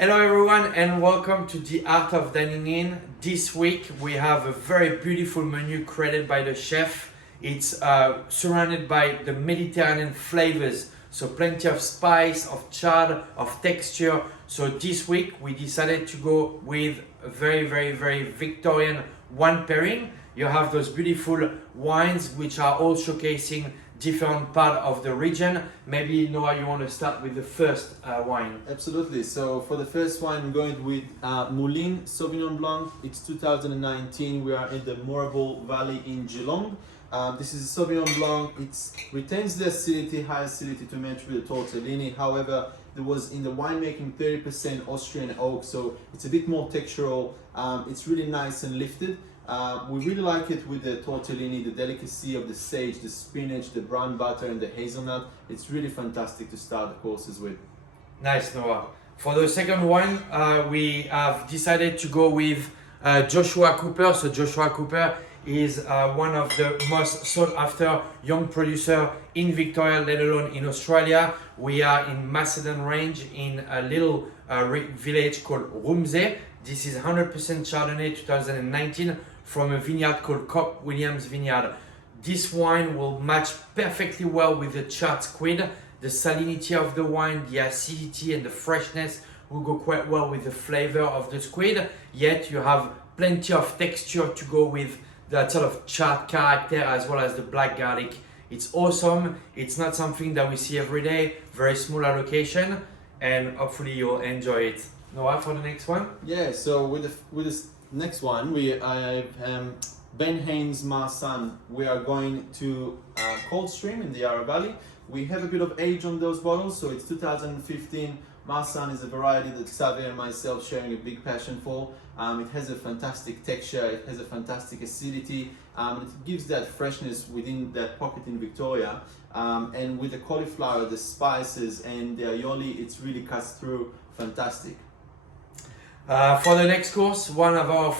Hello everyone and welcome to the Art of Dining In. This week we have a very beautiful menu created by the chef. It's surrounded by the Mediterranean flavors, so plenty of spice, of char, of texture. So this week we decided to go with a very Victorian wine pairing. You have those beautiful wines which are all showcasing different part of the region. Maybe Noah, you want to start with the first wine? Absolutely. So for the first wine, I'm going with Moulin Sauvignon Blanc. It's 2019. We are in the Morable Valley in Geelong. This is a Sauvignon Blanc. It retains the acidity, high acidity to match with the tortellini. However, there was in the winemaking 30% Austrian oak, so it's a bit more textural. It's really nice and lifted. We really like it with the tortellini, the delicacy of the sage, the spinach, the brown butter and the hazelnut. It's really fantastic to start the courses with. Nice, Noah. For the second wine, we have decided to go with Joshua Cooper. So Joshua Cooper is one of the most sought after young producer in Victoria, let alone in Australia. We are in Macedon Range in a little village called Rumze. This is 100% Chardonnay 2019 from a vineyard called Cobb Williams Vineyard. This wine will match perfectly well with the charred squid. The salinity of the wine, the acidity and the freshness will go quite well with the flavor of the squid. Yet you have plenty of texture to go with that sort of charred character as well as the black garlic. It's awesome. It's not something that we see every day. Very small allocation, and hopefully you'll enjoy it. Noah, for the next one? Yeah. So with this next one, we have Ben Haynes Marsan. We are going to Coldstream in the Yarra Valley. We have a bit of age on those bottles, so it's 2015. Marsan is a variety that Xavier and myself sharing a big passion for. It has a fantastic texture, it has a fantastic acidity, it gives that freshness within that pocket in Victoria. And with the cauliflower, the spices and the aioli, it's really cuts through fantastic. For the next course, one of our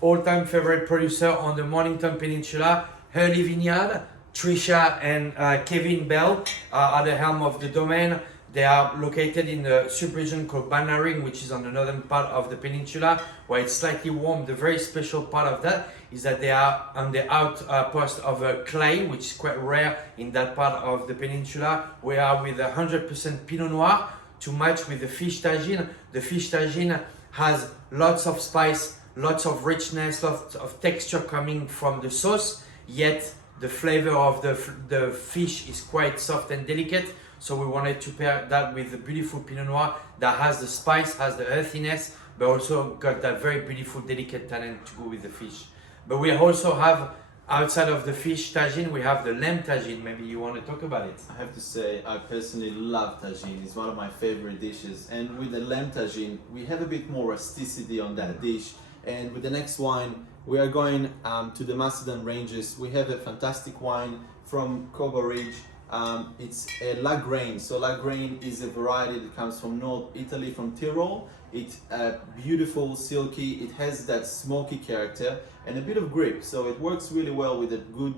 all-time favorite producer on the Mornington Peninsula, Hurley Vineyard. Trisha and Kevin Bell are at the helm of the domain. They are located in the sub-region called Bannering, which is on the northern part of the peninsula, where it's slightly warm. The very special part of that is that they are on the outpost of a clay, which is quite rare in that part of the peninsula. We are with 100% Pinot Noir to match with the fish tagine. The fish tagine has lots of spice, lots of richness, lots of texture coming from the sauce, yet the flavor of the fish is quite soft and delicate. So we wanted to pair that with the beautiful Pinot Noir that has the spice, has the earthiness, but also got that very beautiful delicate tannin to go with the fish. But we also have, outside of the fish tagine, we have the lamb tagine. Maybe you want to talk about it? I have to say, I personally love tagine. It's one of my favorite dishes. And with the lamb tagine, we have a bit more rusticity on that dish. And with the next wine, we are going to the Macedon Ranges. We have a fantastic wine from Cobo Ridge. It's a Lagrain. So Lagrain is a variety that comes from North Italy, from Tyrol. It's beautiful, silky. It has that smoky character and a bit of grip. So it works really well with a good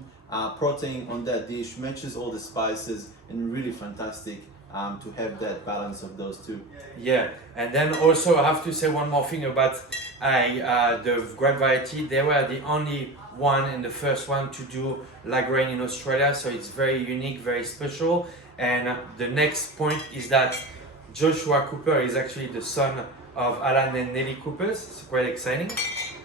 protein on that dish, matches all the spices, and really fantastic to have that balance of those two. Yeah, and then also I have to say one more thing about the grape variety. They were the only one and the first one to do Lagrain in Australia, so it's very unique, very special. And the next point is that Joshua Cooper is actually the son of Alan and Nellie Coopers. It's quite exciting.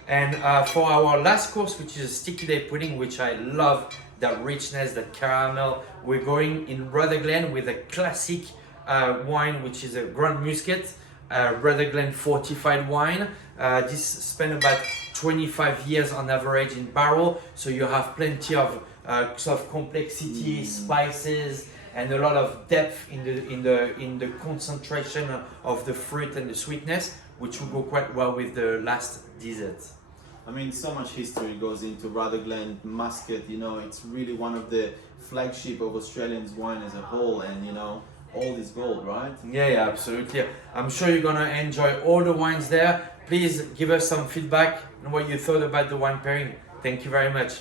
And for our last course, which is a sticky day pudding, which I love, that richness, that caramel, we're going in Rutherglen with a classic wine, which is a Grand Muscat, Rutherglen fortified wine. This spent about 25 years on average in barrel, so you have plenty of sort of complexity, spices, and a lot of depth in the concentration of the fruit and the sweetness, which will go quite well with the last dessert. I mean, so much history goes into Rutherglen Muscat. You know, it's really one of the flagship of Australians wine as a whole, and you know, all is gold, right? Yeah, absolutely. I'm sure you're gonna enjoy all the wines there. Please give us some feedback on what you thought about the wine pairing. Thank you very much.